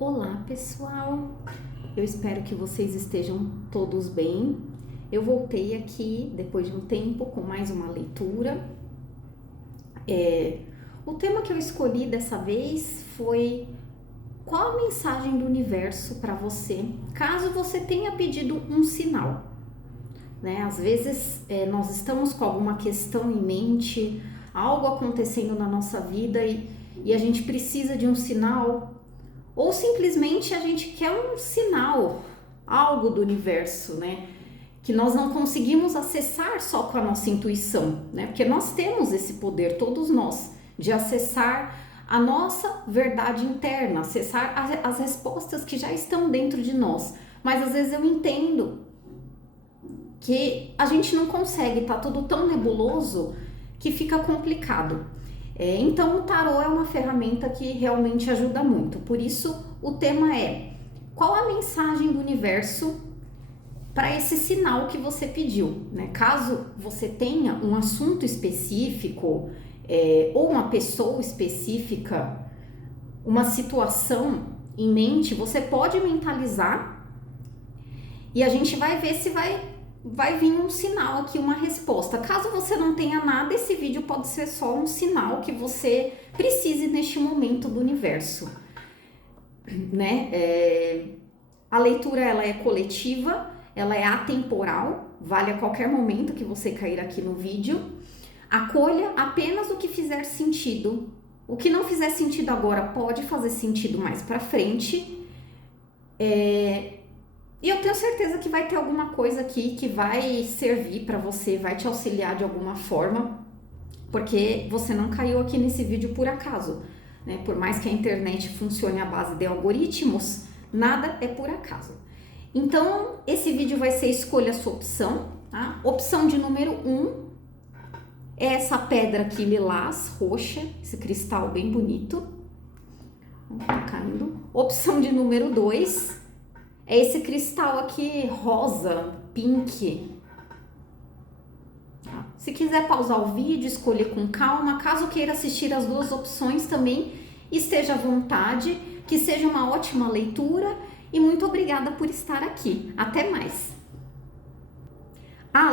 Olá, pessoal! Eu espero que vocês estejam todos bem. Eu voltei aqui depois de um tempo com mais uma leitura. O tema que eu escolhi dessa vez foi qual a mensagem do universo para você, caso você tenha pedido um sinal, né? Às vezes nós estamos com alguma questão em mente, algo acontecendo na nossa vida e a gente precisa de um sinal. Ou simplesmente a gente quer um sinal, algo do universo, né? Que nós não conseguimos acessar só com a nossa intuição, né? Porque nós temos esse poder, todos nós, de acessar a nossa verdade interna, acessar as respostas que já estão dentro de nós. Mas às vezes eu entendo que a gente não consegue, tá tudo tão nebuloso que fica complicado. Então o tarô é uma ferramenta que realmente ajuda muito. Por isso o tema é: qual a mensagem do universo para esse sinal que você pediu, né? Caso você tenha um assunto específico ou uma pessoa específica, uma situação em mente, você pode mentalizar e a gente vai ver se vai vir um sinal aqui, uma resposta. Caso você não tenha nada, esse vídeo pode ser só um sinal que você precise neste momento do universo, né? A leitura ela é coletiva, ela é atemporal, vale a qualquer momento que você cair aqui no vídeo. Acolha apenas o que fizer sentido. O que não fizer sentido agora pode fazer sentido mais pra frente. E eu tenho certeza que vai ter alguma coisa aqui que vai servir para você, vai te auxiliar de alguma forma, porque você não caiu aqui nesse vídeo por acaso, né? Por mais que a internet funcione à base de algoritmos, nada é por acaso. Então, esse vídeo vai ser escolha a sua opção, tá? Opção de número 1 é essa pedra aqui lilás, roxa, esse cristal bem bonito. Tá caindo. Opção de número 2 é esse cristal aqui rosa, pink. Se quiser pausar o vídeo, escolher com calma. Caso queira assistir as duas opções também, esteja à vontade. Que seja uma ótima leitura e muito obrigada por estar aqui. Até mais!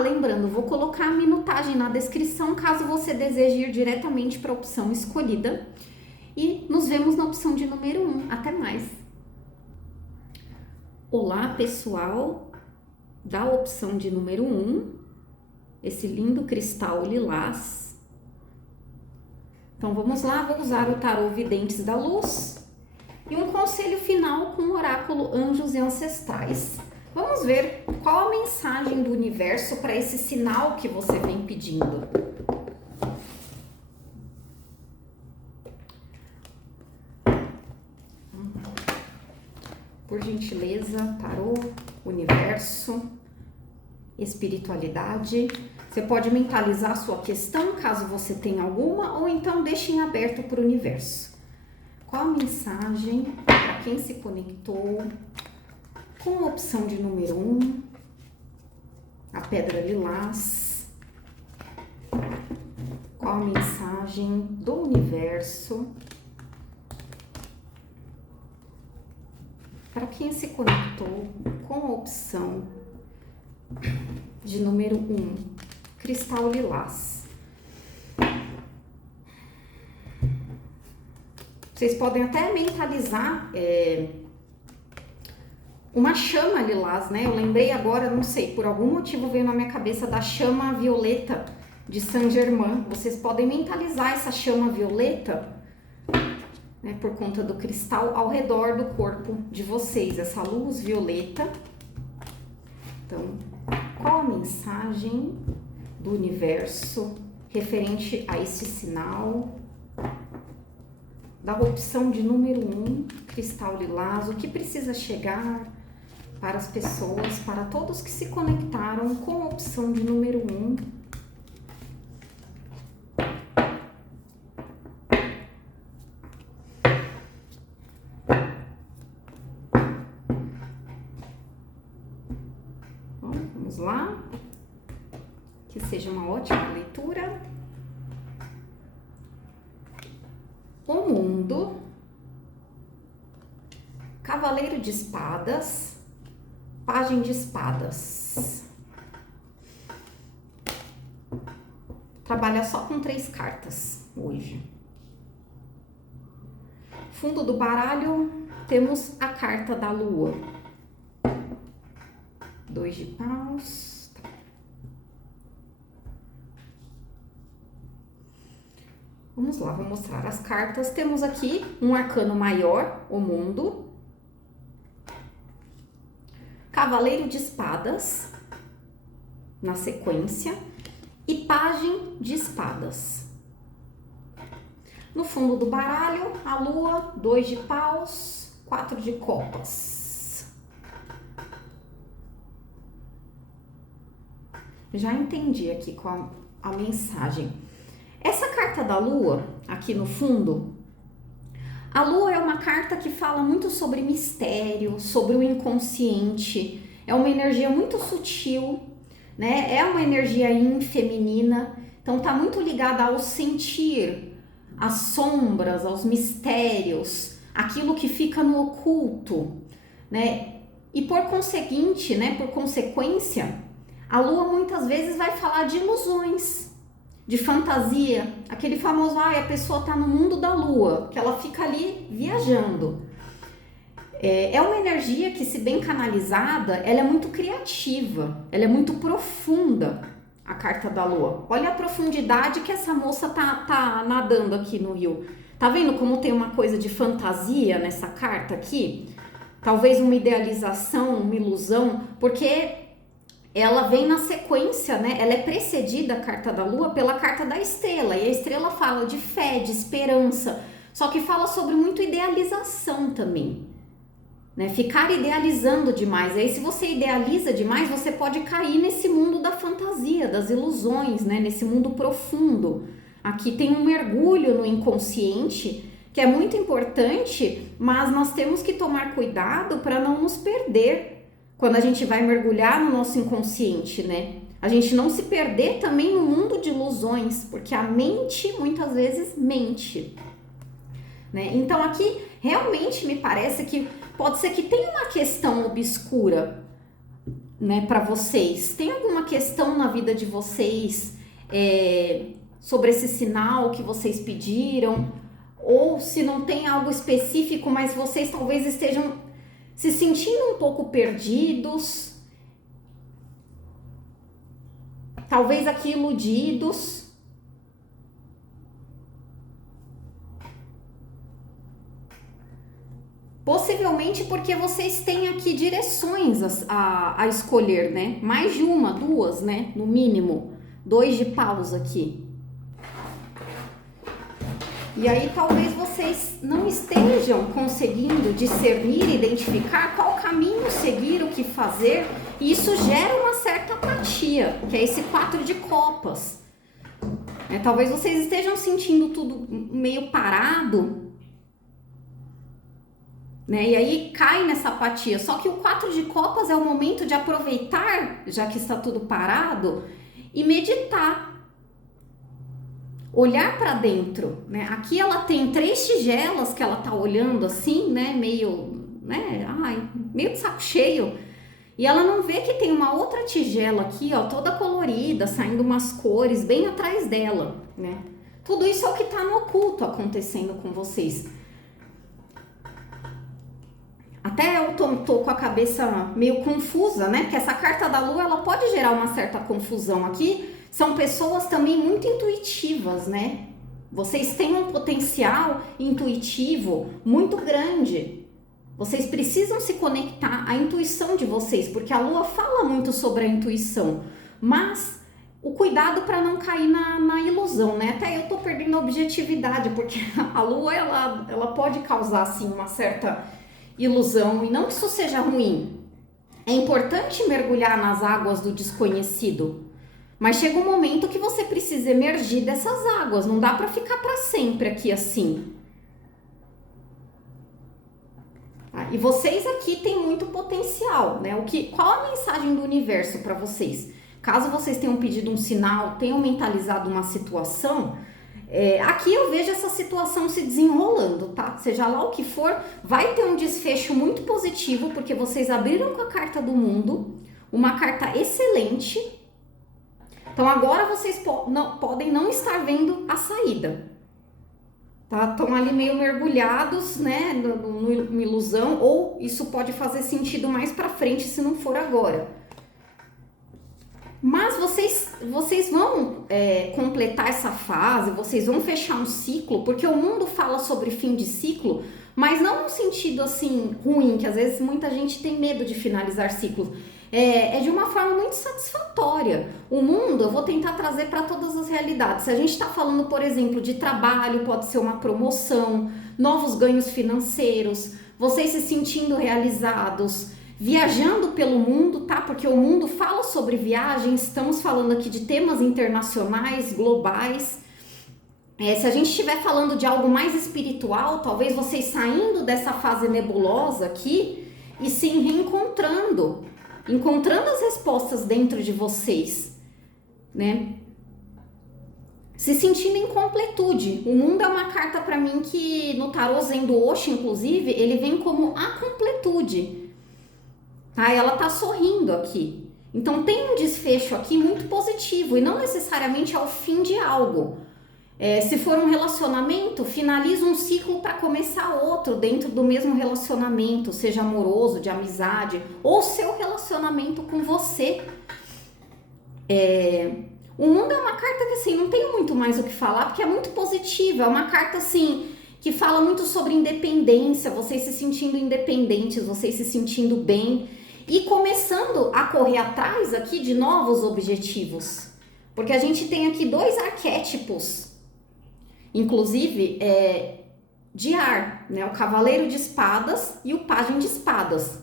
Lembrando, vou colocar a minutagem na descrição caso você deseje ir diretamente para a opção escolhida. E nos vemos na opção de número 1. Até mais! Olá, pessoal, da opção de número 1, esse lindo cristal lilás. Então vamos lá, vou usar o tarô Videntes da Luz e um conselho final com o oráculo Anjos e Ancestrais. Vamos ver qual a mensagem do universo para esse sinal que você vem pedindo. Por gentileza, tarô, universo, espiritualidade. Você pode mentalizar a sua questão, caso você tenha alguma, ou então deixe em aberto para o universo. Qual a mensagem para quem se conectou com a opção de número 1, a pedra lilás? Qual a mensagem do universo para quem se conectou com a opção de número 1, cristal lilás? Vocês podem até mentalizar uma chama lilás, né? Eu lembrei agora, não sei, por algum motivo veio na minha cabeça da chama violeta de Saint-Germain. Vocês podem mentalizar essa chama violeta, né, por conta do cristal ao redor do corpo de vocês, essa luz violeta. Então, qual a mensagem do universo referente a esse sinal? Da opção de número 1, cristal lilás, o que precisa chegar para as pessoas, para todos que se conectaram com a opção de número 1. Vamos lá, que seja uma ótima leitura. O mundo Cavaleiro de espadas, Pajem de espadas. Trabalha só com 3 cartas hoje. Fundo do baralho, temos a carta da lua. 2 de paus. Vamos lá, vou mostrar as cartas. Temos aqui um arcano maior, o mundo. Cavaleiro de espadas, na sequência, e Pajem de espadas. No fundo do baralho, a lua, 2 de paus, 4 de copas. Já entendi aqui com a mensagem. Essa carta da lua, aqui no fundo, a lua é uma carta que fala muito sobre mistério, sobre o inconsciente. É uma energia muito sutil, né? É uma energia yin feminina. Então tá muito ligada ao sentir, às sombras, aos mistérios, aquilo que fica no oculto, né? E por conseguinte, né, por consequência, a lua muitas vezes vai falar de ilusões, de fantasia, aquele famoso, a pessoa tá no mundo da lua, que ela fica ali viajando. É uma energia que, se bem canalizada, ela é muito criativa, ela é muito profunda, a carta da lua. Olha a profundidade que essa moça tá nadando aqui no rio. Tá vendo como tem uma coisa de fantasia nessa carta aqui? Talvez uma idealização, uma ilusão, porque ela vem na sequência, né? Ela é precedida, a carta da lua, pela carta da estrela. E a estrela fala de fé, de esperança, só que fala sobre muito idealização também, né? Ficar idealizando demais. E aí, se você idealiza demais, você pode cair nesse mundo da fantasia, das ilusões, né? Nesse mundo profundo. Aqui tem um mergulho no inconsciente, que é muito importante, mas nós temos que tomar cuidado para não nos perder quando a gente vai mergulhar no nosso inconsciente, né? A gente não se perder também no mundo de ilusões, porque a mente muitas vezes mente, né? Então aqui realmente me parece que pode ser que tenha uma questão obscura, né, para vocês. Tem alguma questão na vida de vocês sobre esse sinal que vocês pediram? Ou se não tem algo específico, mas vocês talvez estejam se sentindo um pouco perdidos, talvez aqui iludidos. Possivelmente porque vocês têm aqui direções a escolher, né? Mais de uma, 2, né? No mínimo. 2 de paus aqui. E aí talvez vocês não estejam conseguindo discernir, identificar qual caminho seguir, o que fazer, e isso gera uma certa apatia, que é esse 4 de copas. Talvez vocês estejam sentindo tudo meio parado, né? E aí cai nessa apatia. Só que o 4 de copas é o momento de aproveitar, já que está tudo parado, e meditar. Olhar para dentro, né? Aqui ela tem 3 tigelas que ela tá olhando assim, né? Meio de saco cheio. E ela não vê que tem uma outra tigela aqui, ó, toda colorida, saindo umas cores bem atrás dela, né? Tudo isso é o que tá no oculto acontecendo com vocês. Até eu tô com a cabeça meio confusa, né? Porque essa carta da lua, ela pode gerar uma certa confusão aqui. São pessoas também muito intuitivas, né? Vocês têm um potencial intuitivo muito grande. Vocês precisam se conectar à intuição de vocês, porque a lua fala muito sobre a intuição. Mas o cuidado para não cair na ilusão, né? Até eu tô perdendo a objetividade, porque a lua, ela pode causar, assim, uma certa ilusão. E não que isso seja ruim. É importante mergulhar nas águas do desconhecido. Mas chega um momento que você precisa emergir dessas águas, não dá para ficar para sempre aqui assim. E vocês aqui têm muito potencial, né? Qual a mensagem do universo para vocês? Caso vocês tenham pedido um sinal, tenham mentalizado uma situação, Aqui eu vejo essa situação se desenrolando, tá? Seja lá o que for, vai ter um desfecho muito positivo, porque vocês abriram com a carta do mundo, uma carta excelente. Então agora vocês podem não estar vendo a saída. Tá? Estão ali meio mergulhados, né, numa ilusão, ou isso pode fazer sentido mais pra frente se não for agora. Mas vocês vão completar essa fase, vocês vão fechar um ciclo, porque o mundo fala sobre fim de ciclo, mas não no sentido assim ruim, que às vezes muita gente tem medo de finalizar ciclos. É de uma forma muito satisfatória. O mundo, eu vou tentar trazer para todas as realidades. Se a gente está falando, por exemplo, de trabalho, pode ser uma promoção, novos ganhos financeiros, vocês se sentindo realizados, viajando pelo mundo, tá? Porque o mundo fala sobre viagem, estamos falando aqui de temas internacionais, globais. Se a gente estiver falando de algo mais espiritual, talvez vocês saindo dessa fase nebulosa aqui e se encontrando as respostas dentro de vocês, né? Se sentindo em completude. O mundo é uma carta para mim que no tarô Zen do Osho, inclusive, ele vem como a completude. Tá? Ela tá sorrindo aqui. Então tem um desfecho aqui muito positivo e não necessariamente é o fim de algo. Se for um relacionamento, finaliza um ciclo para começar outro dentro do mesmo relacionamento, seja amoroso, de amizade, ou seu relacionamento com você. O mundo é uma carta que assim, não tenho muito mais o que falar, porque é muito positiva, é uma carta assim, que fala muito sobre independência, vocês se sentindo independentes, vocês se sentindo bem e começando a correr atrás aqui de novos objetivos. Porque a gente tem aqui 2 arquétipos, inclusive de ar, né? O Cavaleiro de Espadas e o Pajem de Espadas,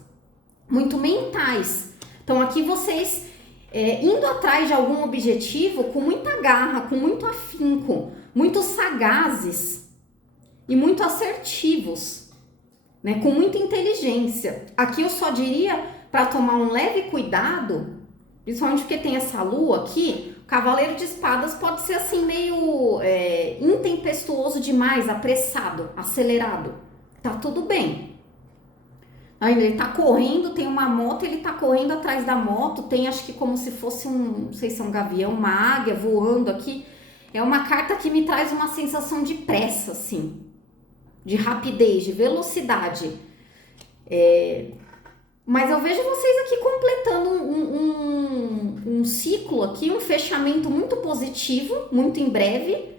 muito mentais. Então aqui vocês indo atrás de algum objetivo com muita garra, com muito afinco, muito sagazes e muito assertivos, né? Com muita inteligência. Aqui eu só diria para tomar um leve cuidado, principalmente porque tem essa lua aqui. Cavaleiro de Espadas pode ser assim meio intempestuoso demais, apressado, acelerado. Tá tudo bem. Ainda ele tá correndo, tem uma moto, ele tá correndo atrás da moto, tem acho que como se fosse não sei se é um gavião, uma águia voando aqui. É uma carta que me traz uma sensação de pressa, assim, de rapidez, de velocidade. Mas eu vejo vocês aqui completando um ciclo aqui, um fechamento muito positivo, muito em breve,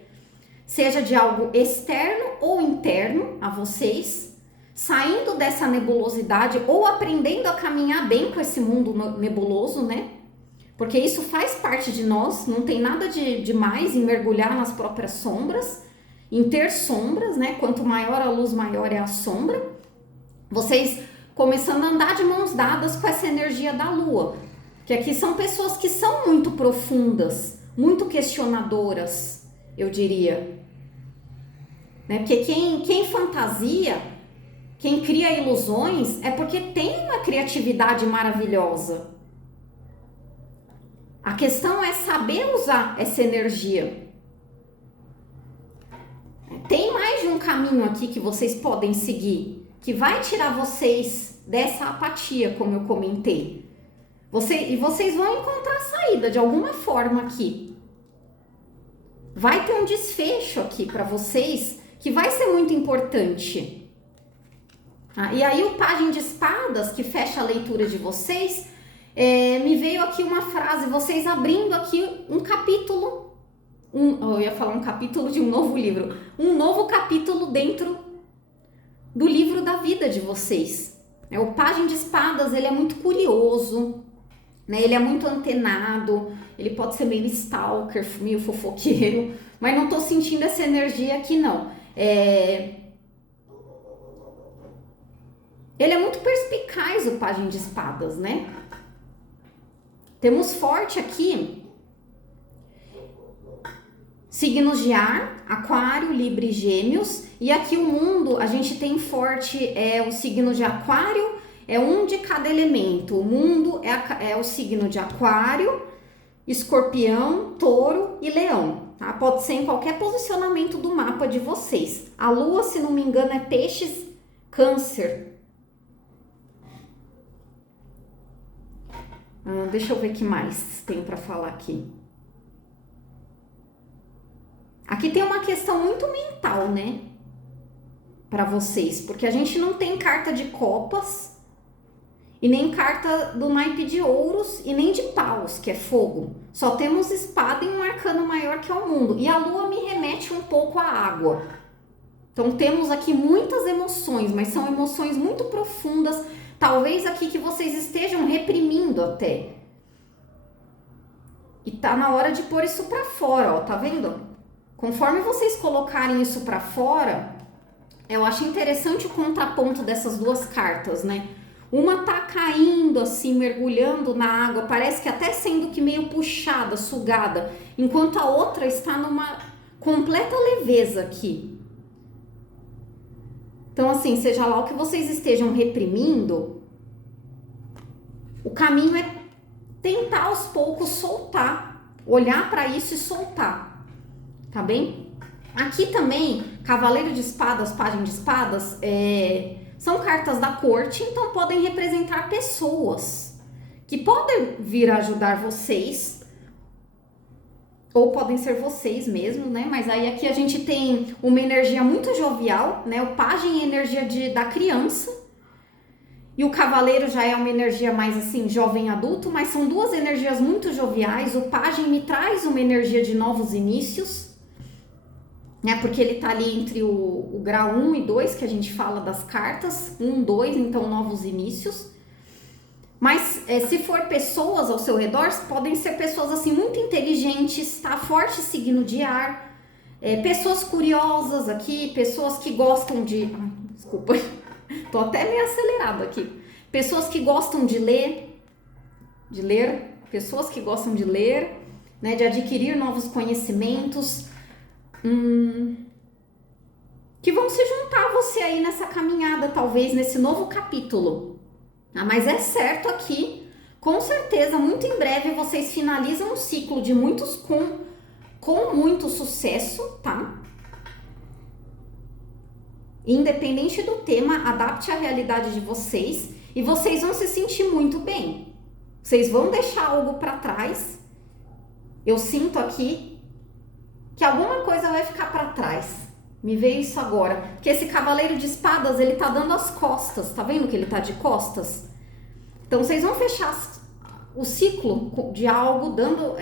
seja de algo externo ou interno a vocês, saindo dessa nebulosidade ou aprendendo a caminhar bem com esse mundo nebuloso, né? Porque isso faz parte de nós, não tem nada de mais em mergulhar nas próprias sombras, em ter sombras, né? Quanto maior a luz, maior é a sombra. Vocês começando a andar de mãos dadas com essa energia da lua, que aqui são pessoas que são muito profundas, muito questionadoras, eu diria, né? Porque quem fantasia, quem cria ilusões é porque tem uma criatividade maravilhosa. A questão é saber usar essa energia. Tem mais de um caminho aqui que vocês podem seguir, que vai tirar vocês dessa apatia, como eu comentei. E vocês vão encontrar saída de alguma forma aqui. Vai ter um desfecho aqui para vocês que vai ser muito importante. E aí o Pajem de Espadas, que fecha a leitura de vocês, me veio aqui uma frase, vocês abrindo aqui um capítulo, eu ia falar um capítulo de um novo livro, um novo capítulo dentro do livro da vida de vocês. O Pajem de Espadas, ele é muito curioso, né? Ele é muito antenado, ele pode ser meio stalker, meio fofoqueiro, mas não tô sentindo essa energia aqui não. Ele é muito perspicaz, o Pajem de Espadas, né? Temos forte aqui signos de ar, Aquário, Libra e Gêmeos. E aqui o mundo, a gente tem forte o signo de Aquário, um de cada elemento. O mundo é o signo de Aquário, Escorpião, Touro e Leão. tá? Pode ser em qualquer posicionamento do mapa de vocês. A lua, se não me engano, é peixes, câncer. Deixa eu ver o que mais tem para falar aqui. Aqui tem uma questão muito mental, né? Para vocês, porque a gente não tem carta de copas e nem carta do naipe de ouros e nem de paus, que é fogo. Só temos espada e um arcano maior, que é o mundo. E a lua me remete um pouco à água. Então temos aqui muitas emoções, mas são emoções muito profundas. Talvez aqui que vocês estejam reprimindo até. E tá na hora de pôr isso pra fora, ó, tá vendo? Conforme vocês colocarem isso pra fora, eu acho interessante o contraponto dessas duas cartas, né? Uma tá caindo assim, mergulhando na água, parece que até sendo que meio puxada, sugada, enquanto a outra está numa completa leveza aqui. Então assim, seja lá o que vocês estejam reprimindo, o caminho é tentar aos poucos soltar, olhar para isso e soltar, tá bem? Aqui também, Cavaleiro de Espadas, Pajem de Espadas, são cartas da corte, então podem representar pessoas que podem vir a ajudar vocês, ou podem ser vocês mesmo, né? Mas aí aqui a gente tem uma energia muito jovial, né? O pajem é energia da criança, e o cavaleiro já é uma energia mais assim, jovem adulto, mas são duas energias muito joviais. O pajem me traz uma energia de novos inícios, né? Porque ele tá ali entre o grau 1 e 2, que a gente fala das cartas, 1, 2, então novos inícios. Mas se for pessoas ao seu redor, podem ser pessoas assim muito inteligentes, tá? Forte signo de ar, pessoas curiosas aqui, pessoas que gostam de... desculpa, tô até meio acelerado aqui. Pessoas que gostam de ler, pessoas que gostam de ler, né? De adquirir novos conhecimentos, que vão se juntar a você aí nessa caminhada, talvez nesse novo capítulo. Mas é certo aqui, com certeza, muito em breve vocês finalizam um ciclo de muitos com muito sucesso, tá? Independente do tema, adapte a realidade de vocês e vocês vão se sentir muito bem. Vocês vão deixar algo para trás. Eu sinto aqui que alguma coisa vai ficar para trás. Me veio isso agora, que esse cavaleiro de espadas, ele tá dando as costas, tá vendo que ele tá de costas? Então vocês vão fechar o ciclo de algo dando,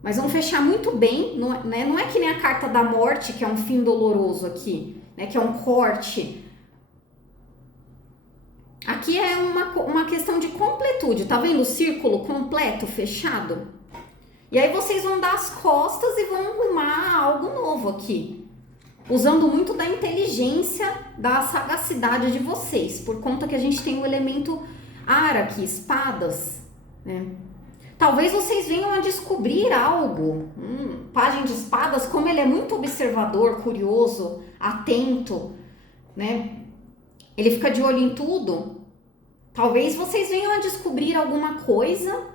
mas vão fechar muito bem, não é que nem a carta da morte, que é um fim doloroso aqui, né, que é um corte. Aqui é uma questão de completude, tá vendo o círculo completo, fechado? E aí vocês vão dar as costas e vão arrumar algo novo aqui, usando muito da inteligência, da sagacidade de vocês, por conta que a gente tem o elemento ar aqui, espadas, né? Talvez vocês venham a descobrir algo. Pajem de espadas, como ele é muito observador, curioso, atento, né? Ele fica de olho em tudo. Talvez vocês venham a descobrir alguma coisa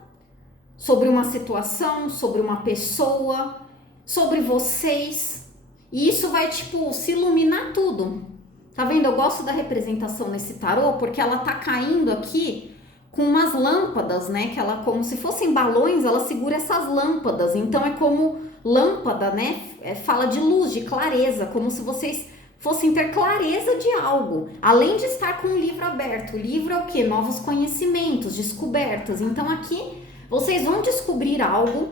sobre uma situação, sobre uma pessoa, sobre vocês. E isso vai, tipo, se iluminar tudo. Tá vendo? Eu gosto da representação nesse tarô porque ela tá caindo aqui com umas lâmpadas, né? Que ela, como se fossem balões, ela segura essas lâmpadas. Então é como lâmpada, né? Fala de luz, de clareza, como se vocês fossem ter clareza de algo. Além de estar com o livro aberto. O livro é o quê? Novos conhecimentos, descobertas. Então aqui vocês vão descobrir algo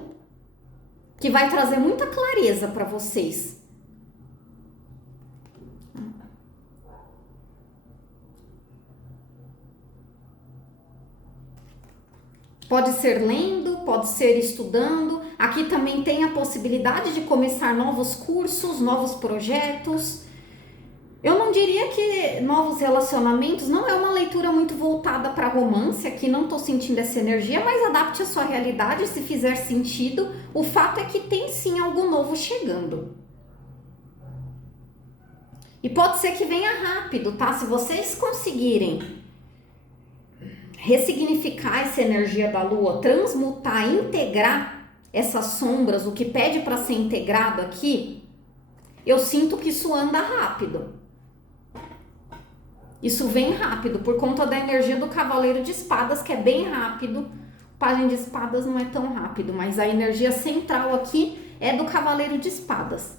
que vai trazer muita clareza para vocês. Pode ser lendo, pode ser estudando. Aqui também tem a possibilidade de começar novos cursos, novos projetos. Eu não diria que novos relacionamentos, não é uma leitura muito voltada para romance, aqui não tô sentindo essa energia, mas adapte a sua realidade se fizer sentido. O fato é que tem sim algo novo chegando. E pode ser que venha rápido, tá? Se vocês conseguirem ressignificar essa energia da lua, transmutar, integrar essas sombras, o que pede para ser integrado aqui, eu sinto que isso anda rápido. Isso vem rápido, por conta da energia do Cavaleiro de Espadas, que é bem rápido. O Pajem de Espadas não é tão rápido, mas a energia central aqui é do Cavaleiro de Espadas.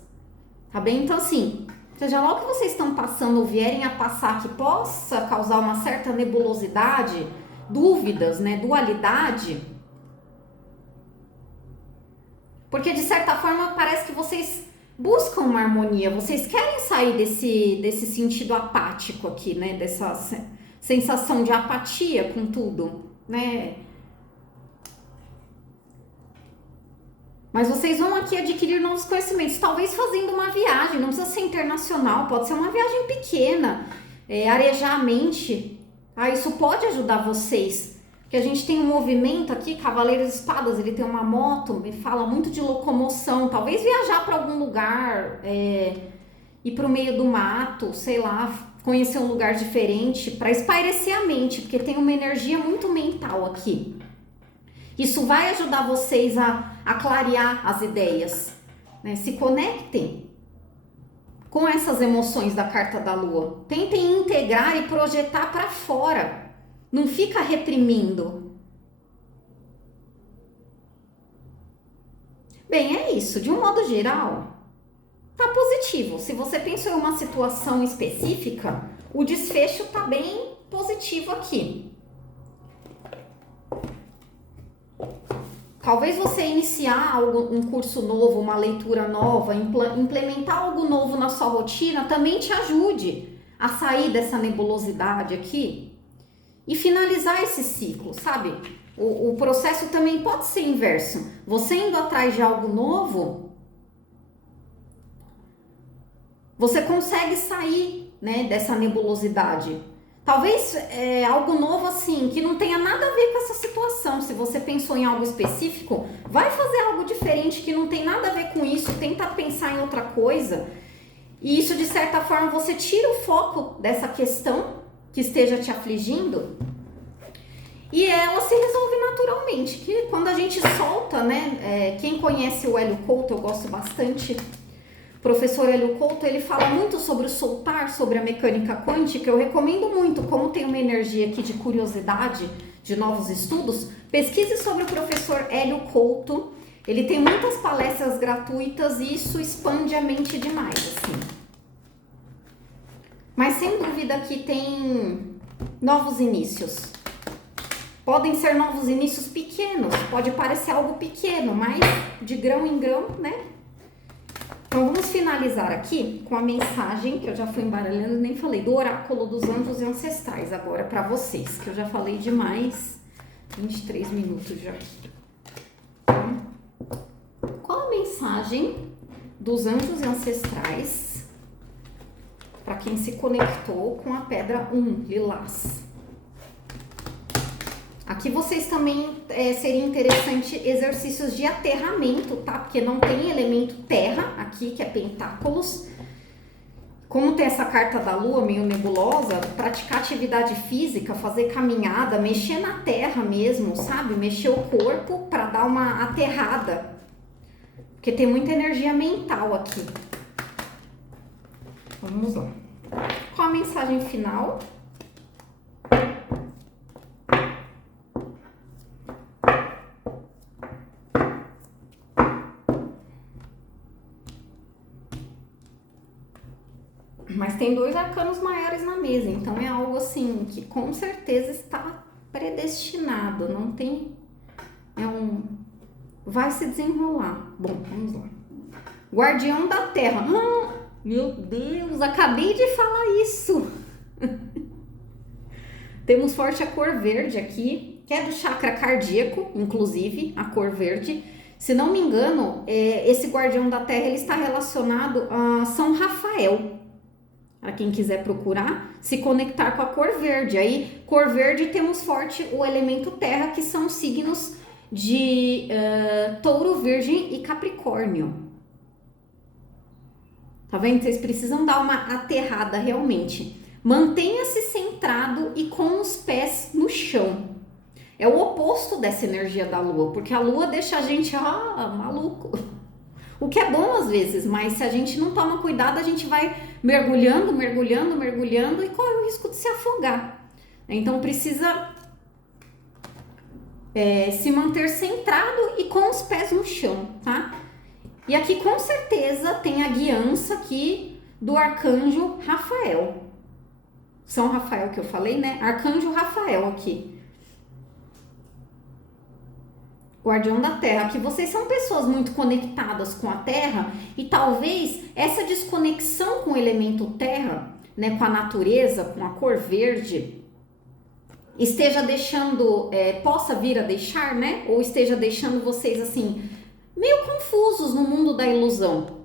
Tá bem? Então, assim, seja lá o que vocês estão passando ou vierem a passar que possa causar uma certa nebulosidade, dúvidas, né, dualidade, porque de certa forma parece que vocês buscam uma harmonia, vocês querem sair desse sentido apático aqui, né, dessa sensação de apatia com tudo, né? Mas vocês vão aqui adquirir novos conhecimentos, talvez fazendo uma viagem, não precisa ser internacional, pode ser uma viagem pequena, arejar a mente, tá? Isso pode ajudar vocês, porque a gente tem um movimento aqui, Cavaleiro de Espadas, ele tem uma moto, ele fala muito de locomoção, talvez viajar para algum lugar, ir para o meio do mato, sei lá, conhecer um lugar diferente, para espairecer a mente, porque tem uma energia muito mental aqui. Isso vai ajudar vocês a clarear as ideias, né? Se conectem com essas emoções da carta da Lua. Tentem integrar e projetar para fora. Não fica reprimindo. Bem, é isso. De um modo geral, tá positivo. Se você pensou em uma situação específica, o desfecho tá bem positivo aqui. Talvez você iniciar um curso novo, uma leitura nova, implementar algo novo na sua rotina também te ajude a sair dessa nebulosidade aqui e finalizar esse ciclo, sabe? O processo também pode ser inverso. Você indo atrás de algo novo, você consegue sair, né, dessa nebulosidade. Talvez algo novo assim, que não tenha nada a ver com essa situação. Se você pensou em algo específico, vai fazer algo diferente que não tem nada a ver com isso, tenta pensar em outra coisa. E isso, de certa forma, você tira o foco dessa questão que esteja te afligindo e ela se resolve naturalmente. Que quando a gente solta, né? Quem conhece o Hélio Couto, eu gosto bastante. O professor Hélio Couto, ele fala muito sobre o soltar, sobre a mecânica quântica. Eu recomendo muito, como tem uma energia aqui de curiosidade, de novos estudos, pesquise sobre o professor Hélio Couto. Ele tem muitas palestras gratuitas e isso expande a mente demais, assim. Mas sem dúvida que tem novos inícios. Podem ser novos inícios pequenos, pode parecer algo pequeno, mas de grão em grão, né? Então, vamos finalizar aqui com a mensagem que eu já fui embaralhando, nem falei, do Oráculo dos Anjos e Ancestrais, agora para vocês, que eu já falei demais, 23 minutos já. Então, qual a mensagem dos Anjos e Ancestrais para quem se conectou com a pedra 1, lilás? Aqui vocês também seria interessante exercícios de aterramento, tá? Porque não tem elemento terra aqui, que é pentáculos. Como tem essa carta da lua meio nebulosa, praticar atividade física, fazer caminhada, mexer na terra mesmo, sabe? Mexer o corpo para dar uma aterrada. Porque tem muita energia mental aqui. Vamos lá. Qual a mensagem final? Mas tem 2 arcanos maiores na mesa, então é algo assim que com certeza está predestinado, não tem... vai se desenrolar. Bom, vamos lá. Guardião da Terra. Meu Deus, acabei de falar isso. Temos forte a cor verde aqui, que é do chakra cardíaco, inclusive, a cor verde. Se não me engano, esse Guardião da Terra ele está relacionado a São Rafael. Para quem quiser procurar, se conectar com a cor verde. Aí, cor verde, temos forte o elemento terra, que são signos de Touro, Virgem e Capricórnio. Tá vendo? Vocês precisam dar uma aterrada realmente. Mantenha-se centrado e com os pés no chão. É o oposto dessa energia da lua, porque a lua deixa a gente maluco. O que é bom às vezes, mas se a gente não toma cuidado, a gente vai mergulhando, mergulhando, mergulhando e corre o risco de se afogar. Então precisa se manter centrado e com os pés no chão, tá? E aqui com certeza tem a guiança aqui do arcanjo Rafael. São Rafael que eu falei, né? Arcanjo Rafael aqui. Guardião da Terra, que vocês são pessoas muito conectadas com a Terra e talvez essa desconexão com o elemento Terra, né, com a natureza, com a cor verde, esteja deixando, possa vir a deixar, né, ou esteja deixando vocês assim, meio confusos no mundo da ilusão.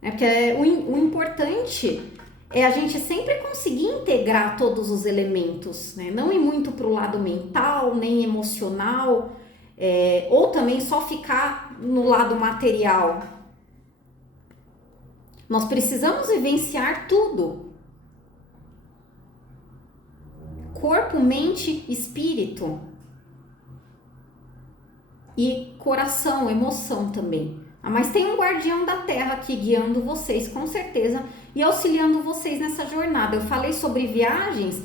Porque o importante é a gente sempre conseguir integrar todos os elementos, né, não ir muito para o lado mental, nem emocional, ou também só ficar no lado material. Nós precisamos vivenciar tudo. Corpo, mente, espírito. E coração, emoção também. Mas tem um guardião da Terra aqui guiando vocês, com certeza, e auxiliando vocês nessa jornada. Eu falei sobre viagens.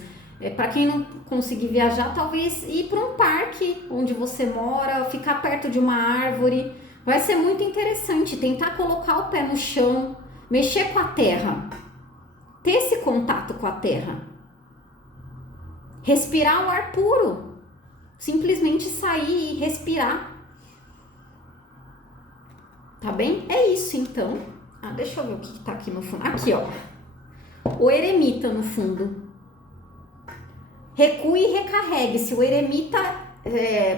Para quem não conseguir viajar, talvez ir para um parque onde você mora, ficar perto de uma árvore. Vai ser muito interessante tentar colocar o pé no chão, mexer com a terra, ter esse contato com a terra. Respirar o ar puro, simplesmente sair e respirar. Tá bem? É isso então. Deixa eu ver o que tá aqui no fundo. Aqui, ó. O eremita no fundo. Recue e recarregue-se. O eremita,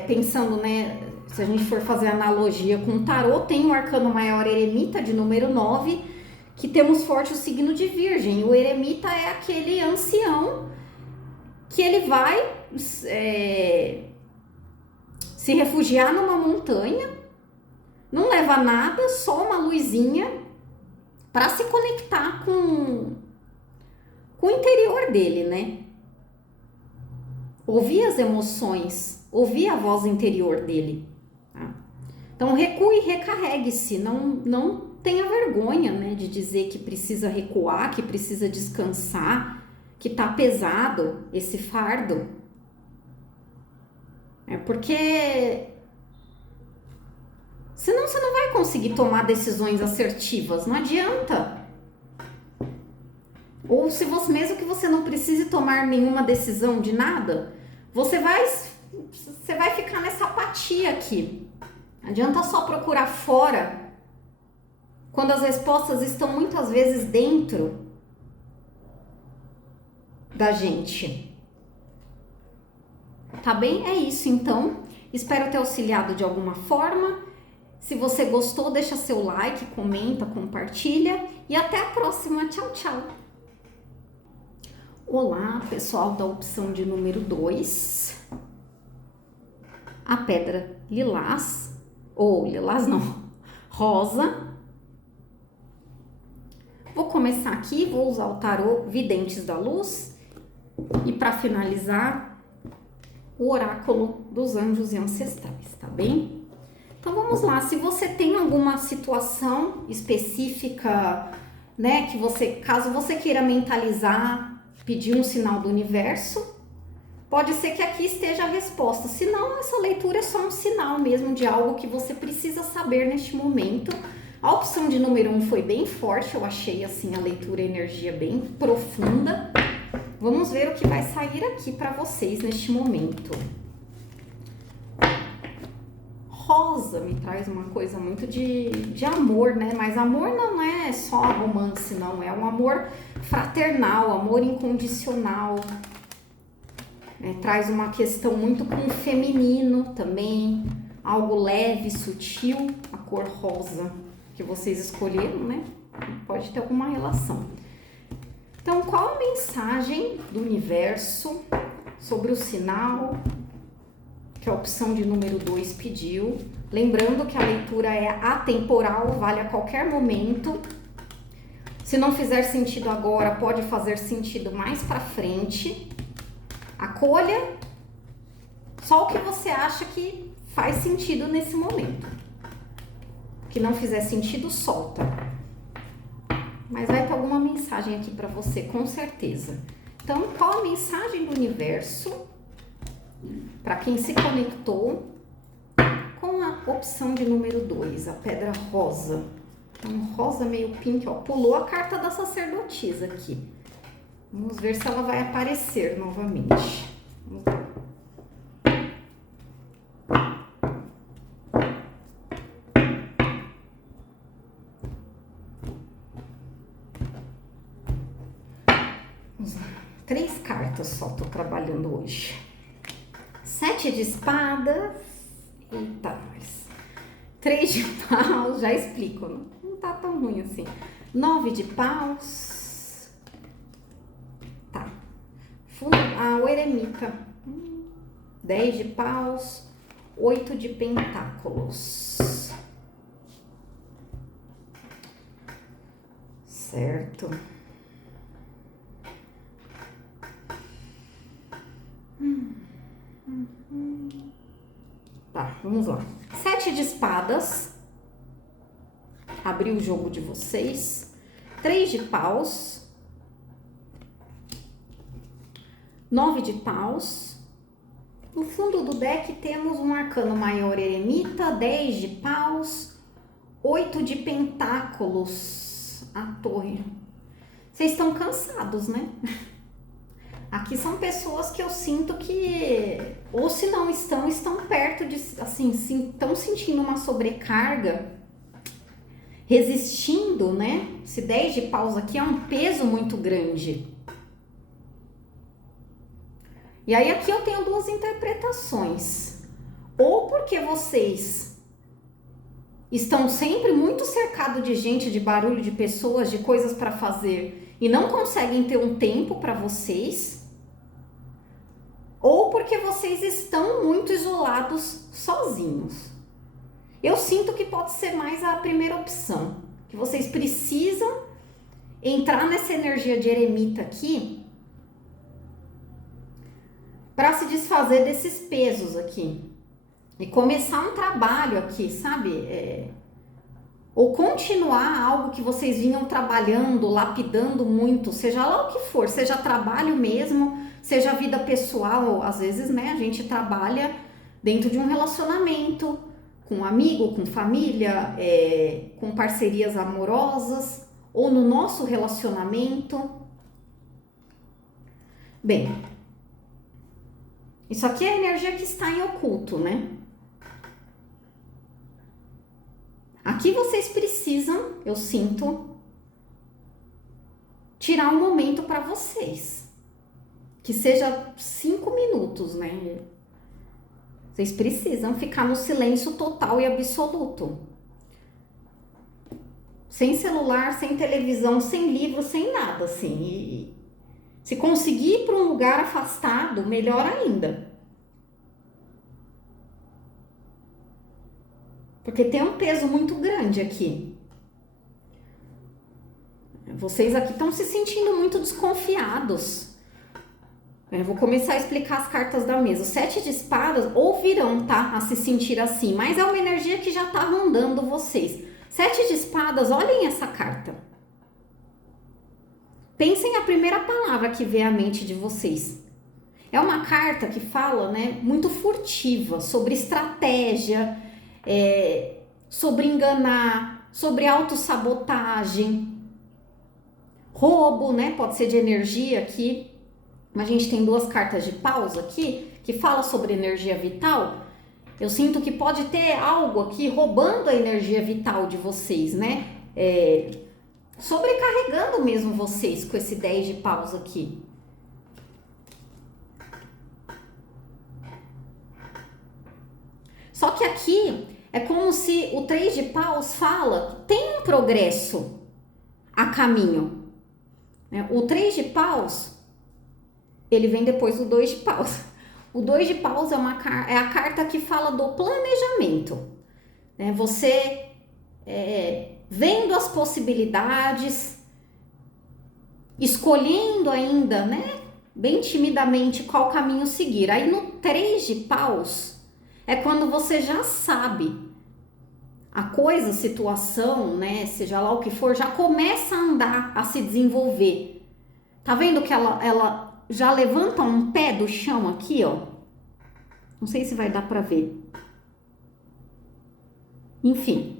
pensando, né, se a gente for fazer analogia com o tarô, tem o arcano maior eremita de número 9, que temos forte o signo de Virgem. O eremita é aquele ancião que ele vai se refugiar numa montanha, não leva nada, só uma luzinha para se conectar com o interior dele, né? Ouvir as emoções, ouvir a voz interior dele. Tá? Então, recue e recarregue-se. Não tenha vergonha, né, de dizer que precisa recuar, que precisa descansar, que tá pesado esse fardo. Porque senão você não vai conseguir tomar decisões assertivas. Não adianta. Ou se você, mesmo que você não precise tomar nenhuma decisão de nada, você vai ficar nessa apatia aqui. Não adianta só procurar fora, quando as respostas estão muitas vezes dentro da gente. Tá bem? É isso então. Espero ter auxiliado de alguma forma. Se você gostou, deixa seu like, comenta, compartilha e até a próxima. Tchau, tchau! Olá, pessoal da opção de número 2, a pedra lilás, ou lilás não, rosa. Vou começar aqui, vou usar o tarô Videntes da Luz e para finalizar, o oráculo dos anjos e ancestrais, tá bem? Então vamos lá, se você tem alguma situação específica, né, caso você queira mentalizar, pedir um sinal do universo, pode ser que aqui esteja a resposta. Se não, essa leitura é só um sinal mesmo de algo que você precisa saber neste momento. A opção de número 1 foi bem forte, eu achei assim a leitura e a energia bem profunda. Vamos ver o que vai sair aqui para vocês neste momento. Rosa me traz uma coisa muito de amor, né? Mas amor não é só romance, não. É um amor fraternal, amor incondicional. Traz uma questão muito com o feminino também. Algo leve, sutil. A cor rosa que vocês escolheram, né? Pode ter alguma relação. Então, qual a mensagem do universo sobre o sinal que a opção de número 2 pediu? Lembrando que a leitura é atemporal, vale a qualquer momento. Se não fizer sentido agora, pode fazer sentido mais para frente. Acolha Só o que você acha que faz sentido nesse momento. O que não fizer sentido, solta. Mas vai ter alguma mensagem aqui para você, com certeza. Então, qual a mensagem do universo para quem se conectou com a opção de número 2, a pedra rosa? Então, rosa meio pink, ó, pulou a carta da sacerdotisa aqui. Vamos ver se ela vai aparecer novamente. Vamos lá. Três cartas só tô trabalhando hoje. 7 de espadas. Eita, nós. 3 de paus, já explico, não tá tão ruim assim. 9 de paus. Tá. O eremita. 10 de paus. 8 de pentáculos. Certo. Tá, vamos lá. 7 de espadas. Abriu o jogo de vocês. 3 de paus. 9 de paus. No fundo do deck temos um arcano maior eremita, 10 de paus, 8 de pentáculos, a torre. Vocês estão cansados, né? Aqui são pessoas que eu sinto que, ou se não estão, estão perto de, assim, estão sentindo uma sobrecarga, resistindo, né? Esse 10 de paus aqui é um peso muito grande. E aí aqui eu tenho duas interpretações. Ou porque vocês estão sempre muito cercados de gente, de barulho, de pessoas, de coisas para fazer e não conseguem ter um tempo para vocês. Ou porque vocês estão muito isolados, sozinhos. Eu sinto que pode ser mais a primeira opção. Que vocês precisam entrar nessa energia de eremita aqui para se desfazer desses pesos aqui. E começar um trabalho aqui, sabe? Ou continuar algo que vocês vinham trabalhando, lapidando muito, seja lá o que for, seja trabalho mesmo, seja vida pessoal. Às vezes, né, a gente trabalha dentro de um relacionamento, com um amigo, com família, com parcerias amorosas, ou no nosso relacionamento. Bem, isso aqui é a energia que está em oculto, né? Aqui vocês precisam, eu sinto, tirar um momento para vocês. Que seja 5 minutos, né? Vocês precisam ficar no silêncio total e absoluto. Sem celular, sem televisão, sem livro, sem nada, assim. E se conseguir ir para um lugar afastado, melhor ainda. Porque tem um peso muito grande aqui. Vocês aqui estão se sentindo muito desconfiados. Eu vou começar a explicar as cartas da mesa. O 7 de espadas ou virão, tá? A se sentir assim. Mas é uma energia que já tá rondando vocês. 7 de espadas, olhem essa carta. Pensem a primeira palavra que vem à mente de vocês. É uma carta que fala, né, muito furtiva, sobre estratégia, sobre enganar, sobre autossabotagem, roubo, né? Pode ser de energia aqui. A gente tem duas cartas de paus aqui, que fala sobre energia vital. Eu sinto que pode ter algo aqui roubando a energia vital de vocês, né? Sobrecarregando mesmo vocês com esse 10 de paus aqui. Só que aqui é como se o 3 de paus fala que tem um progresso a caminho. O 3 de paus, ele vem depois do 2 de paus. O 2 de paus é a carta que fala do planejamento. Você vendo as possibilidades, escolhendo ainda, né? bem timidamente qual caminho seguir. Aí no 3 de paus é quando você já sabe a coisa, a situação, né, seja lá o que for, já começa a andar, a se desenvolver. Tá vendo que ela já levanta um pé do chão aqui, ó? Não sei se vai dar pra ver. Enfim,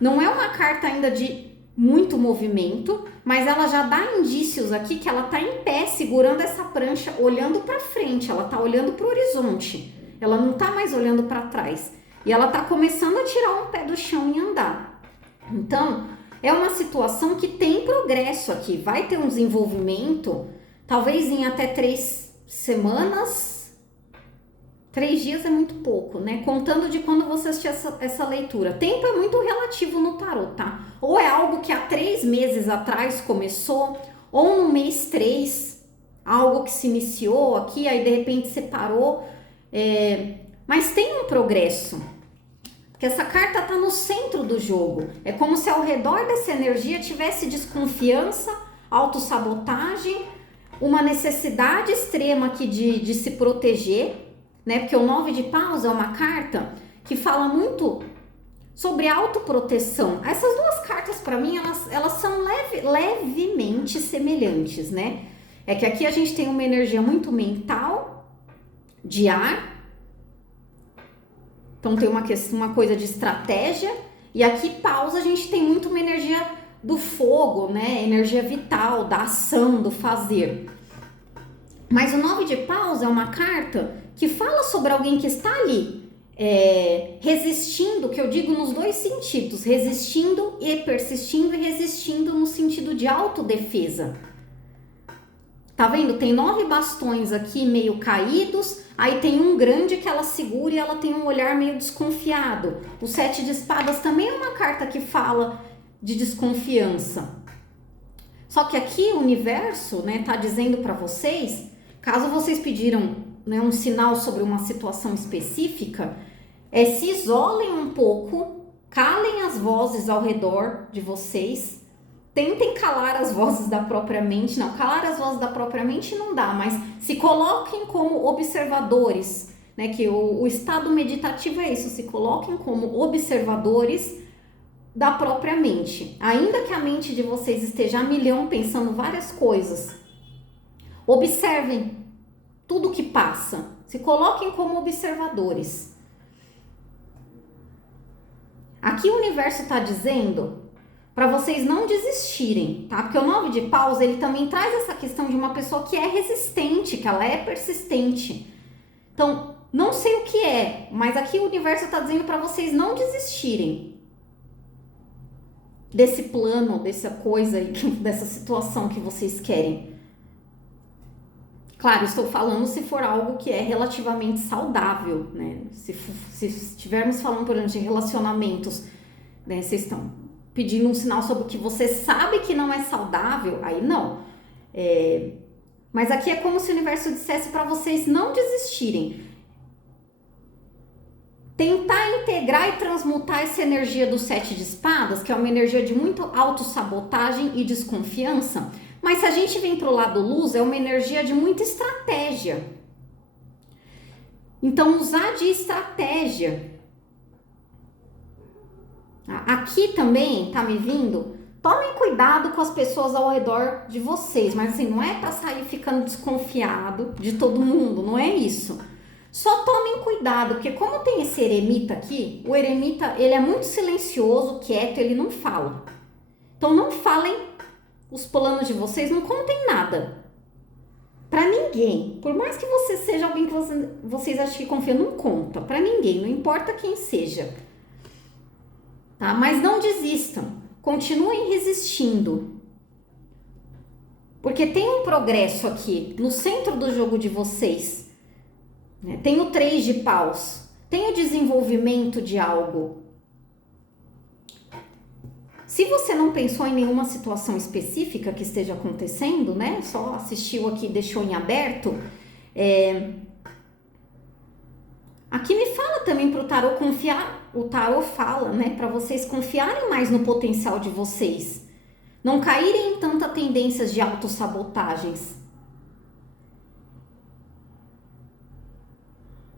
não é uma carta ainda de muito movimento, mas ela já dá indícios aqui que ela tá em pé, segurando essa prancha, olhando pra frente, ela tá olhando pro horizonte. Ela não tá mais olhando pra trás. E ela tá começando a tirar um pé do chão e andar. Então, é uma situação que tem progresso aqui. Vai ter um desenvolvimento, talvez em até 3 semanas. 3 dias é muito pouco, né? Contando de quando você assistir essa leitura. Tempo é muito relativo no tarô, tá? Ou é algo que há 3 meses atrás começou, ou no mês 3, algo que se iniciou aqui, aí de repente você parou. Mas tem um progresso. Porque essa carta tá no centro do jogo. É como se ao redor dessa energia tivesse desconfiança, autossabotagem, uma necessidade extrema aqui de se proteger, né? Porque o 9 de paus é uma carta que fala muito sobre autoproteção. Essas duas cartas, para mim, elas são levemente semelhantes, né? É que aqui a gente tem uma energia muito mental, de ar. Então tem uma coisa de estratégia. E aqui paus a gente tem muito uma energia do fogo, né? Energia vital, da ação, do fazer. Mas o 9 de paus é uma carta que fala sobre alguém que está ali resistindo, que eu digo nos dois sentidos, resistindo e persistindo, e resistindo no sentido de autodefesa. Tá vendo? Tem 9 bastões aqui meio caídos, aí tem um grande que ela segura e ela tem um olhar meio desconfiado. O 7 de espadas também é uma carta que fala de desconfiança. Só que aqui o universo, né, tá dizendo para vocês, caso vocês pediram, né, um sinal sobre uma situação específica, se isolem um pouco, calem as vozes ao redor de vocês, tentem calar as vozes da própria mente. Não, calar as vozes da própria mente não dá, mas se coloquem como observadores, né, que o estado meditativo é isso, se coloquem como observadores da própria mente. Ainda que a mente de vocês esteja a milhão pensando várias coisas, observem tudo que passa, se coloquem como observadores. Aqui o universo está dizendo para vocês não desistirem, tá? Porque o 9 de paus, ele também traz essa questão de uma pessoa que é resistente, que ela é persistente. Então, não sei o que é, mas aqui o universo está dizendo para vocês não desistirem desse plano, dessa coisa, dessa situação que vocês querem. Claro, estou falando se for algo que é relativamente saudável, né? Se estivermos falando, por exemplo, de relacionamentos, né? Vocês estão pedindo um sinal sobre o que você sabe que não é saudável, aí não. Mas aqui é como se o universo dissesse para vocês não desistirem. Tentar integrar e transmutar essa energia do 7 de espadas, que é uma energia de muito autossabotagem e desconfiança. Mas se a gente vem para o lado luz, é uma energia de muita estratégia. Então, usar de estratégia. Aqui também, tá me vindo? Tomem cuidado com as pessoas ao redor de vocês. Mas assim, não é para sair ficando desconfiado de todo mundo, não é isso. Só tomem cuidado, porque como tem esse eremita aqui, o eremita, ele é muito silencioso, quieto, ele não fala. Então, não falem os planos de vocês, não contem nada pra ninguém. Por mais que você seja alguém que vocês acham que confiam, não conta pra ninguém, não importa quem seja. Tá? Mas não desistam, continuem resistindo. Porque tem um progresso aqui, no centro do jogo de vocês. Né? Tem o 3 de paus, tem o desenvolvimento de algo. Se você não pensou em nenhuma situação específica que esteja acontecendo, né? Só assistiu aqui e deixou em aberto. Aqui me fala também para o tarô confiar. O tarô fala, né? Para vocês confiarem mais no potencial de vocês. Não caírem em tantas tendências de autossabotagens.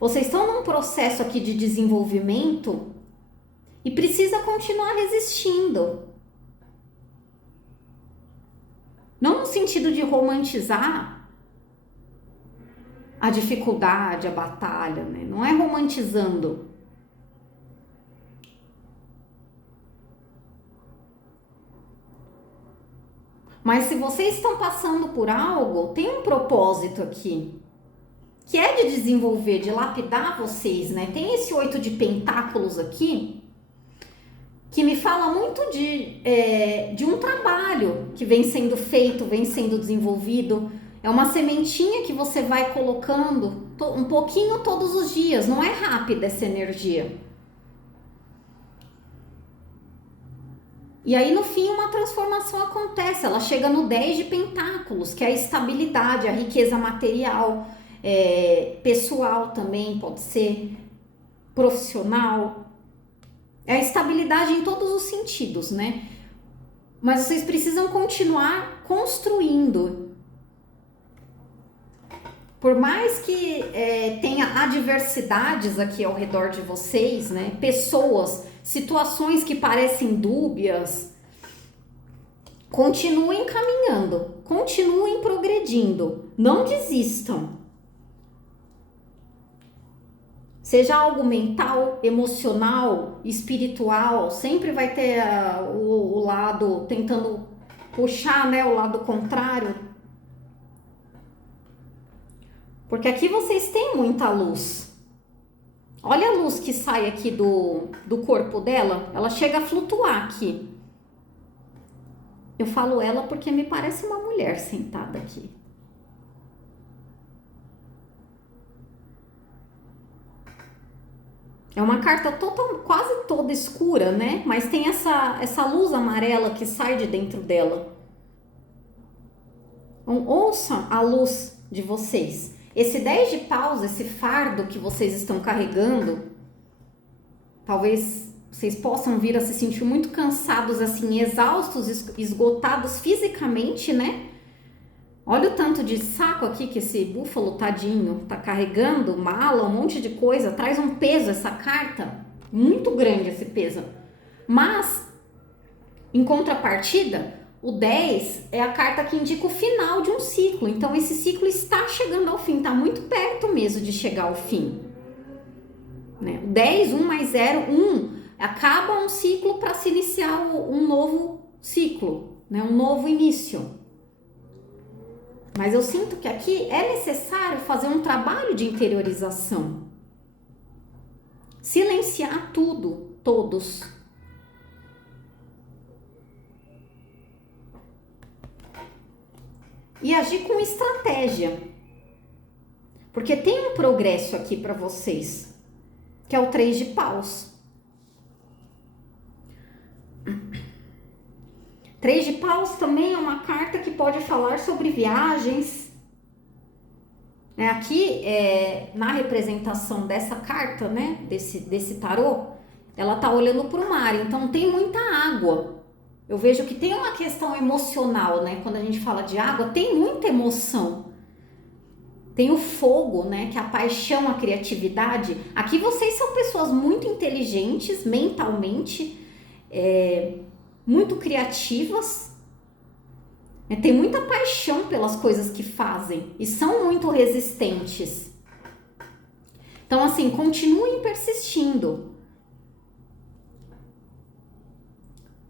Vocês estão num processo aqui de desenvolvimento e precisa continuar resistindo. Não no sentido de romantizar a dificuldade, a batalha, né? Não é romantizando. Mas se vocês estão passando por algo, tem um propósito aqui, que é de desenvolver, de lapidar vocês, né? Tem esse 8 de pentáculos aqui, que me fala muito de um trabalho que vem sendo feito, vem sendo desenvolvido. É uma sementinha que você vai colocando um pouquinho todos os dias, não é rápida essa energia. E aí no fim uma transformação acontece, ela chega no 10 de pentáculos, que é a estabilidade, a riqueza material, pessoal também, pode ser profissional. É a estabilidade em todos os sentidos, né? Mas vocês precisam continuar construindo. Por mais que tenha adversidades aqui ao redor de vocês, né? Pessoas, situações que parecem dúbias, continuem caminhando, continuem progredindo, não desistam. Seja algo mental, emocional, espiritual, sempre vai ter o lado tentando puxar, né, o lado contrário. Porque aqui vocês têm muita luz. Olha a luz que sai aqui do corpo dela, ela chega a flutuar aqui. Eu falo ela porque me parece uma mulher sentada aqui. É uma carta quase toda escura, né? Mas tem essa luz amarela que sai de dentro dela. Então, ouçam a luz de vocês. Esse 10 de paus, esse fardo que vocês estão carregando, talvez vocês possam vir a se sentir muito cansados, assim, exaustos, esgotados fisicamente, né? Olha o tanto de saco aqui que esse búfalo tadinho tá carregando, mala, um monte de coisa, traz um peso essa carta, muito grande esse peso. Mas, em contrapartida, o 10 é a carta que indica o final de um ciclo. Então, esse ciclo está chegando ao fim, está muito perto mesmo de chegar ao fim. Né? O 10, 1 mais 0, 1, acaba um ciclo para se iniciar um novo ciclo, né? Um novo início. Mas eu sinto que aqui é necessário fazer um trabalho de interiorização. Silenciar tudo, todos. E agir com estratégia. Porque tem um progresso aqui para vocês, que é o 3 de paus. 3 de paus também é uma carta que pode falar sobre viagens. Aqui, na representação dessa carta, né, desse tarô, ela tá olhando para o mar, então tem muita água. Eu vejo que tem uma questão emocional, né? Quando a gente fala de água, tem muita emoção. Tem o fogo, né? Que é a paixão, a criatividade. Aqui vocês são pessoas muito inteligentes mentalmente, muito criativas, tem muita paixão pelas coisas que fazem e são muito resistentes. Então, assim, continuem persistindo.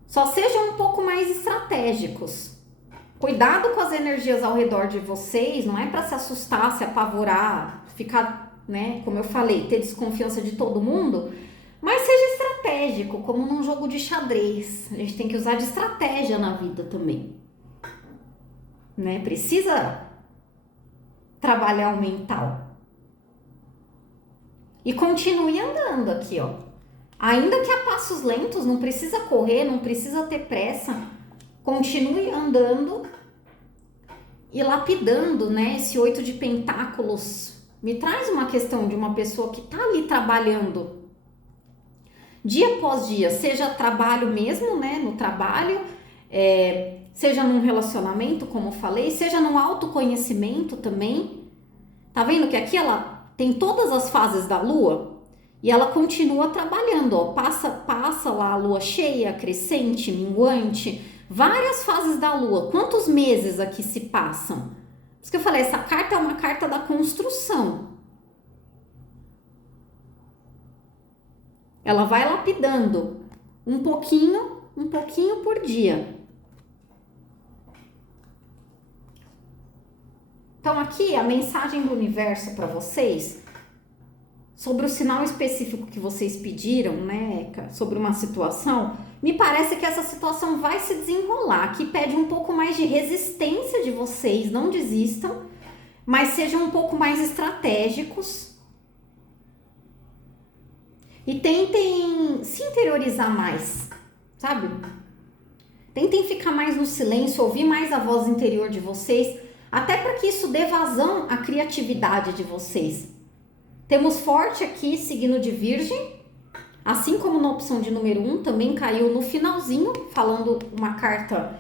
Só sejam um pouco mais estratégicos. Cuidado com as energias ao redor de vocês, não é para se assustar, se apavorar, ficar, né, como eu falei, ter desconfiança de todo mundo, mas seja estratégico, como num jogo de xadrez. A gente tem que usar de estratégia na vida também. Né? Precisa trabalhar o mental. E continue andando aqui, ó. Ainda que a passos lentos, não precisa correr, não precisa ter pressa. Continue andando e lapidando, né? Esse 8 de pentáculos me traz uma questão de uma pessoa que tá ali trabalhando dia após dia, seja trabalho mesmo, né? No trabalho, seja num relacionamento, como eu falei, seja no autoconhecimento também. Tá vendo que aqui ela tem todas as fases da lua e ela continua trabalhando, ó. Passa lá a lua cheia, crescente, minguante, várias fases da lua. Quantos meses aqui se passam? Por isso que eu falei, essa carta é uma carta da construção. Ela vai lapidando um pouquinho por dia. Então aqui a mensagem do universo para vocês sobre o sinal específico que vocês pediram, né, sobre uma situação, me parece que essa situação vai se desenrolar. Aqui pede um pouco mais de resistência de vocês, não desistam, mas sejam um pouco mais estratégicos e tentem se interiorizar mais, sabe? Tentem ficar mais no silêncio, ouvir mais a voz interior de vocês, até para que isso dê vazão à criatividade de vocês. Temos forte aqui signo de Virgem, assim como na opção de número 1, também caiu no finalzinho, falando uma carta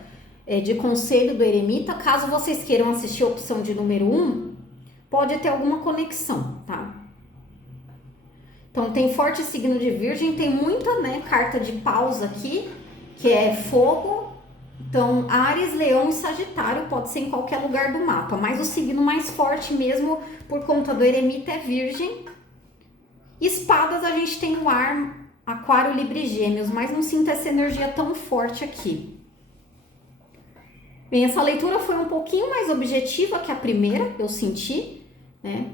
de conselho do eremita. Caso vocês queiram assistir a opção de número 1, pode ter alguma conexão, tá? Então tem forte signo de Virgem, tem muita, né, carta de paus aqui, que é fogo. Então, Áries, Leão e Sagitário pode ser em qualquer lugar do mapa, mas o signo mais forte mesmo por conta do eremita é Virgem. Espadas a gente tem o ar, Aquário, Libra e Gêmeos, mas não sinto essa energia tão forte aqui. Bem, essa leitura foi um pouquinho mais objetiva que a primeira, eu senti, né?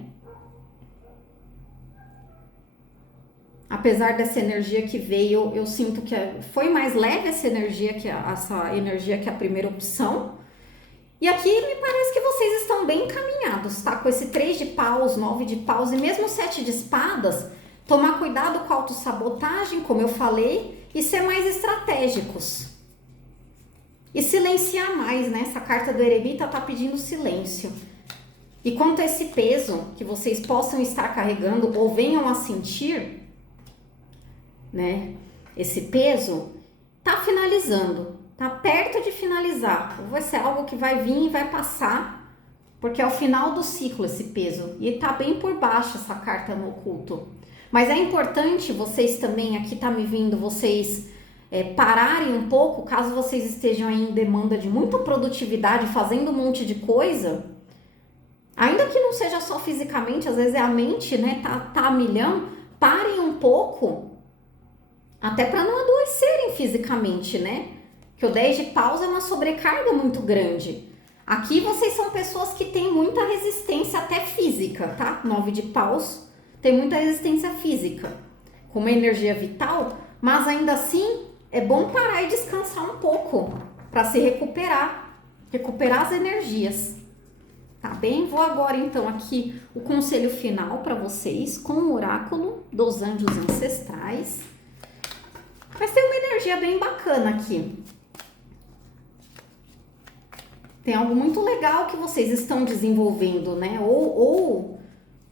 Apesar dessa energia que veio, eu sinto que foi mais leve essa energia que a primeira opção. E aqui me parece que vocês estão bem encaminhados, tá? Com esse 3 de paus, 9 de paus e mesmo 7 de espadas, tomar cuidado com a autossabotagem, como eu falei, e ser mais estratégicos. E silenciar mais, né? Essa carta do eremita tá pedindo silêncio. E quanto a esse peso que vocês possam estar carregando ou venham a sentir, né? Esse peso tá finalizando, tá perto de finalizar. Vai ser algo que vai vir e vai passar, porque é o final do ciclo esse peso. E tá bem por baixo essa carta no oculto. Mas é importante vocês também, aqui tá me vindo, vocês pararem um pouco, caso vocês estejam aí em demanda de muita produtividade, fazendo um monte de coisa. Ainda que não seja só fisicamente, às vezes é a mente, né? Tá a milhão. Parem um pouco. Até para não adoecerem fisicamente, né? Que o 10 de paus é uma sobrecarga muito grande. Aqui vocês são pessoas que têm muita resistência até física, tá? 9 de paus tem muita resistência física, com uma energia vital, mas ainda assim é bom parar e descansar um pouco para se recuperar as energias. Tá bem? Vou agora então aqui o conselho final para vocês com o oráculo dos anjos ancestrais. Mas tem uma energia bem bacana aqui. Tem algo muito legal que vocês estão desenvolvendo, né? Ou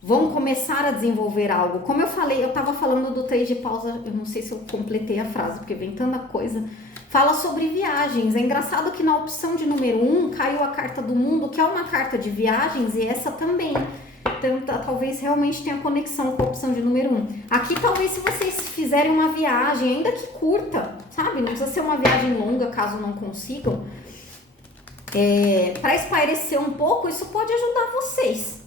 vão começar a desenvolver algo. Como eu falei, eu tava falando do 3 de paus, eu não sei se eu completei a frase, porque vem tanta coisa. Fala sobre viagens. É engraçado que na opção de número 1 caiu a carta do mundo, que é uma carta de viagens, e essa também. Então, talvez realmente tenha conexão com a opção de número 1. Aqui, talvez, se vocês fizerem uma viagem, ainda que curta, sabe? Não precisa ser uma viagem longa, caso não consigam. Para espairecer um pouco, isso pode ajudar vocês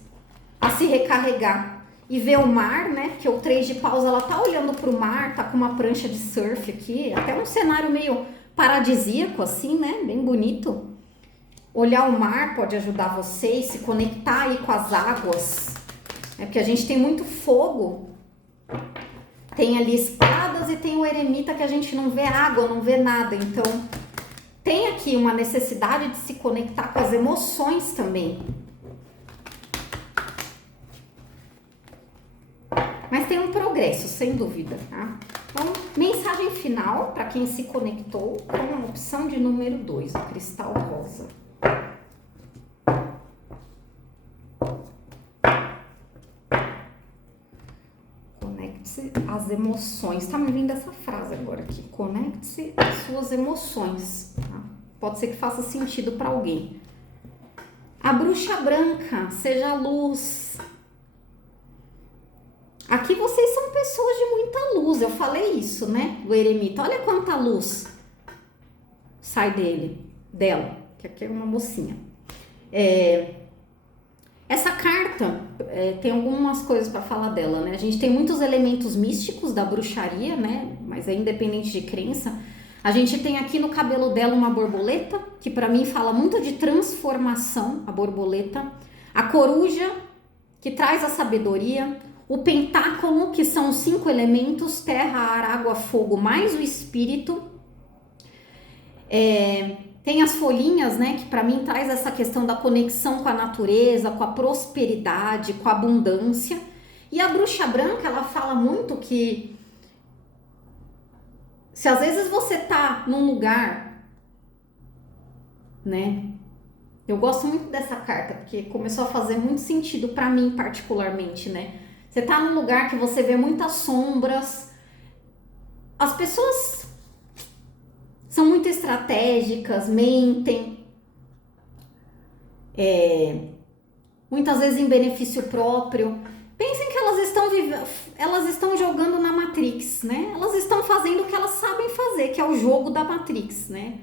a se recarregar e ver o mar, né? Porque o 3 de paus, ela tá olhando pro mar, tá com uma prancha de surf aqui, até um cenário meio paradisíaco, assim, né? Bem bonito. Olhar o mar pode ajudar vocês, se conectar aí com as águas. Porque a gente tem muito fogo. Tem ali espadas e tem o eremita que a gente não vê água, não vê nada. Então, tem aqui uma necessidade de se conectar com as emoções também. Mas tem um progresso, sem dúvida, tá? Então, mensagem final para quem se conectou com a opção de número 2, o cristal rosa. Conecte-se às emoções. Tá me vindo essa frase agora aqui. Conecte-se às suas emoções. Tá? Pode ser que faça sentido para alguém. A bruxa branca, seja a luz. Aqui vocês são pessoas de muita luz, eu falei isso, né? Do eremita. Olha quanta luz sai dela, que aqui é uma mocinha. Essa carta tem algumas coisas para falar dela, né? A gente tem muitos elementos místicos da bruxaria, né? Mas é independente de crença. A gente tem aqui no cabelo dela uma borboleta, que para mim fala muito de transformação, a borboleta. A coruja, que traz a sabedoria. O pentáculo, que são os 5 elementos, terra, ar, água, fogo, mais o espírito. Tem as folhinhas, né, que para mim traz essa questão da conexão com a natureza, com a prosperidade, com a abundância. E a bruxa branca, ela fala muito que se às vezes você tá num lugar, né? Eu gosto muito dessa carta, porque começou a fazer muito sentido para mim particularmente, né? Você tá num lugar que você vê muitas sombras, as pessoas são muito estratégicas, mentem, muitas vezes em benefício próprio. Pensem que elas estão jogando na Matrix, né? Elas estão fazendo o que elas sabem fazer, que é o jogo da Matrix, né?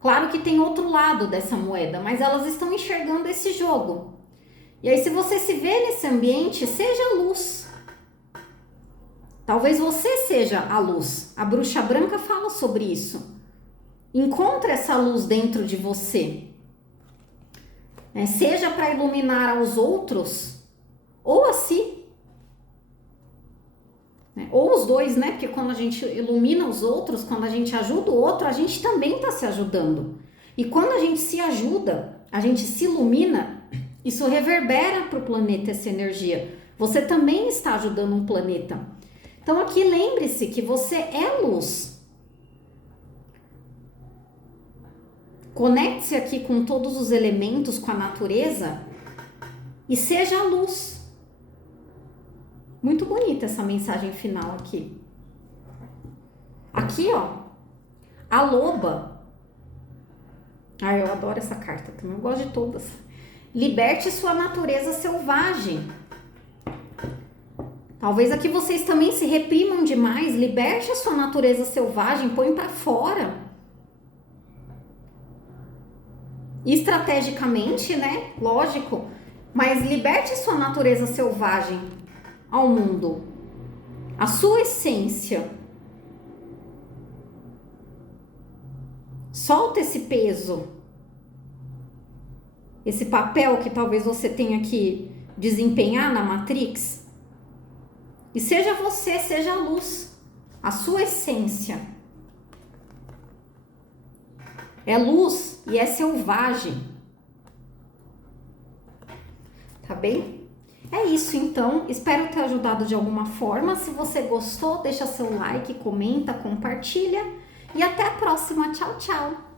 Claro que tem outro lado dessa moeda, mas elas estão enxergando esse jogo. E aí, se você se vê nesse ambiente, seja luz. Talvez você seja a luz. A bruxa branca fala sobre isso. Encontre essa luz dentro de você. Seja para iluminar aos outros ou a si. Ou os dois, né? Porque quando a gente ilumina os outros, quando a gente ajuda o outro, a gente também está se ajudando. E quando a gente se ajuda, a gente se ilumina, isso reverbera para o planeta essa energia. Você também está ajudando um planeta. Então aqui lembre-se que você é luz. Conecte-se aqui com todos os elementos, com a natureza e seja a luz. Muito bonita essa mensagem final aqui. Aqui, ó, a loba. Ai, eu adoro essa carta também, eu gosto de todas. Liberte sua natureza selvagem. Talvez aqui vocês também se reprimam demais. Liberte a sua natureza selvagem, põe pra fora. Estrategicamente, né? Lógico. Mas liberte a sua natureza selvagem ao mundo. A sua essência. Solta esse peso. Esse papel que talvez você tenha que desempenhar na Matrix. E seja você, seja a luz. A sua essência. É luz e é selvagem. Tá bem? É isso então. Espero ter ajudado de alguma forma. Se você gostou, deixa seu like, comenta, compartilha. E até a próxima. Tchau, tchau.